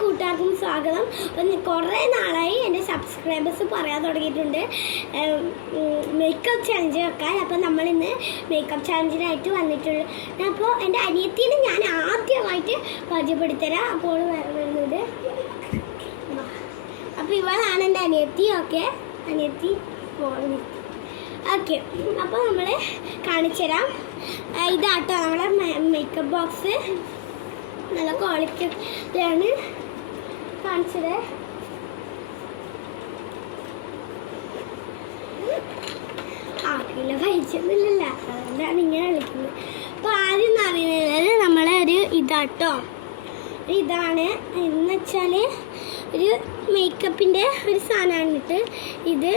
കൂട്ടുകാർക്കും സ്വാഗതം. കുറേ നാളായി എന്റെ സബ്സ്ക്രൈബേഴ്സ് പറയാൻ തുടങ്ങിയിട്ടുണ്ട്. മേക്കപ്പ് ചാലഞ്ച് വെക്കാൻ. അപ്പം നമ്മളിന്ന് മേക്കപ്പ് ചാലഞ്ചിനായിട്ട് വന്നിട്ടുള്ളൂ. അപ്പോൾ എന്റെ അനിയത്തിനെ ഞാൻ ആദ്യമായിട്ട് പരിചയപ്പെടുത്തരാം. അപ്പോൾ വരുന്നത് അപ്പോൾ ഇവളാണ് എന്റെ അനിയത്തി. ഓക്കെ? അനിയത്തി ഓക്കെ. അപ്പോൾ നമ്മൾ കാണിച്ചു തരാം ഇതാട്ടോ. നമ്മളെ മേക്കപ്പ് ബോക്സ് നല്ല ക്വാളിറ്റിയിലാണ് കാണിച്ചത്. ആക്കില്ല കഴിച്ചൊന്നുമില്ലല്ല അതുകൊണ്ടാണ് ഇങ്ങനെ കളിക്കുന്നത്. അപ്പോൾ ആദ്യം എന്ന് പറയുന്നത് നമ്മളെ ഒരു ഇതാട്ടോ. ഇതാണ്. എന്ന് വെച്ചാൽ ഒരു മേക്കപ്പിന്റെ ഒരു സാധനമാണ് ഇത്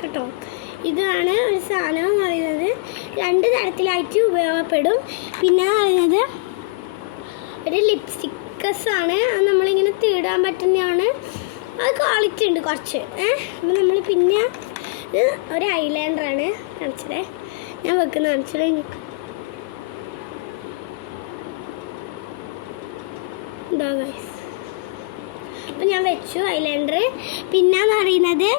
കേട്ടോ. ഇതാണ് ഒരു സാധനം എന്ന് പറയുന്നത്. രണ്ട് തരത്തിലായിട്ട് ഉപയോഗപ്പെടും. പിന്നെ പറയുന്നത് ഒരു ലിപ്സ്റ്റിക്കസ് ആണ്. അത് നമ്മളിങ്ങനെ തീടാൻ പറ്റുന്നതാണ്. അത് ക്വാളിറ്റി ഉണ്ട് കുറച്ച്. ഏഹ് അപ്പം നമ്മൾ പിന്നെ ഇത് ഒരു ഐലൈനറാണ് കാണിച്ചേ ഞാൻ വെക്കുന്ന കാണിച്ചത് ഇതാ അപ്പം ഞാൻ വെച്ചു ഐലൈനർ പിന്നെ പറയുന്നത്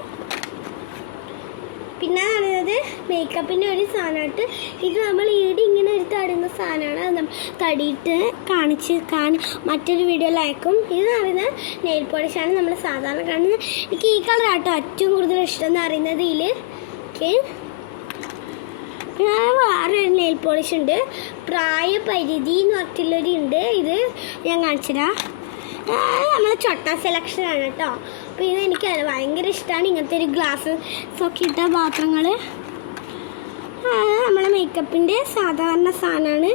പിന്നെ പറയുന്നത് മേക്കപ്പിന്റെ ഒരു സാധനമായിട്ട് ഇത് നമ്മൾ ഈടി ഇങ്ങനെ ഒരു തടുന്ന സാധനമാണ്. അത് നമ്മൾ തടിയിട്ട് കാണിച്ച് കാണി മറ്റൊരു വീഡിയോയിൽ അയക്കും. ഇത് പറയുന്നത് നെയിൽ പോളിഷാണ് നമ്മൾ സാധാരണ കാണുന്നത്. എനിക്ക് ഈ കളർ ആട്ടോ ഏറ്റവും കൂടുതൽ ഇഷ്ടം എന്ന് പറയുന്നത് ഇതിൽ ഓക്കെ ഞാൻ വേറെ നെയിൽ പോളിഷ് ഉണ്ട്. പ്രായപരിധി എന്ന് പറഞ്ഞിട്ടുള്ളൊരു ഉണ്ട്. ഇത് ഞാൻ കാണിച്ചുതരാം. നമ്മളെ ചൊട്ട സെലക്ഷൻ ആണ് കേട്ടോ. അപ്പോൾ ഇത് എനിക്ക് ഭയങ്കര ഇഷ്ടമാണ് ഇങ്ങനത്തെ ഒരു ഗ്ലാസ് ഒക്കെ ഇട്ട പാത്രങ്ങൾ നമ്മളെ മേക്കപ്പിന്റെ സാധാരണ സാധനമാണ്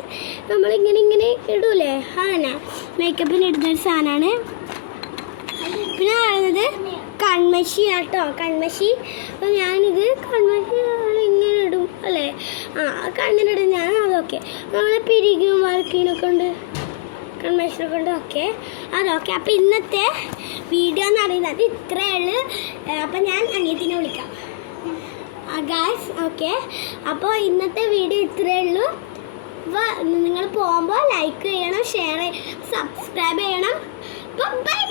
നമ്മൾ ഇങ്ങനെ ഇങ്ങനെ ഇടൂലേ അങ്ങനെ മേക്കപ്പിന് ഇടുന്ന ഒരു സാധനമാണ് പിന്നെ പറയുന്നത് കൺമഷി ആട്ടോ. കൺമഷി. അപ്പോൾ ഞാനിത് കൺമഷി ഇങ്ങനെ ഇടും അല്ലേ? ആ കണ്ണിനിടും ഞാൻ അതൊക്കെ നമ്മളെ പിരികും വർക്കിനൊക്കെ ഉണ്ട്. കൺവെൻഷനെ കൊണ്ടും ഓക്കെ അതൊക്കെ. അപ്പോൾ ഇന്നത്തെ വീഡിയോ എന്ന് പറയുന്നത് ഇത്രയേ ഉള്ളൂ. അപ്പം ഞാൻ അനിയത്തിനെ വിളിക്കാം. ഗായ്സ് ഓക്കെ അപ്പോൾ ഇന്നത്തെ വീഡിയോ ഇത്രയേ ഉള്ളൂ. അപ്പോൾ നിങ്ങൾ പോകുമ്പോൾ ലൈക്ക് ചെയ്യണം ഷെയർ ചെയ്യണം സബ്സ്ക്രൈബ് ചെയ്യണം. അപ്പോൾ ബൈ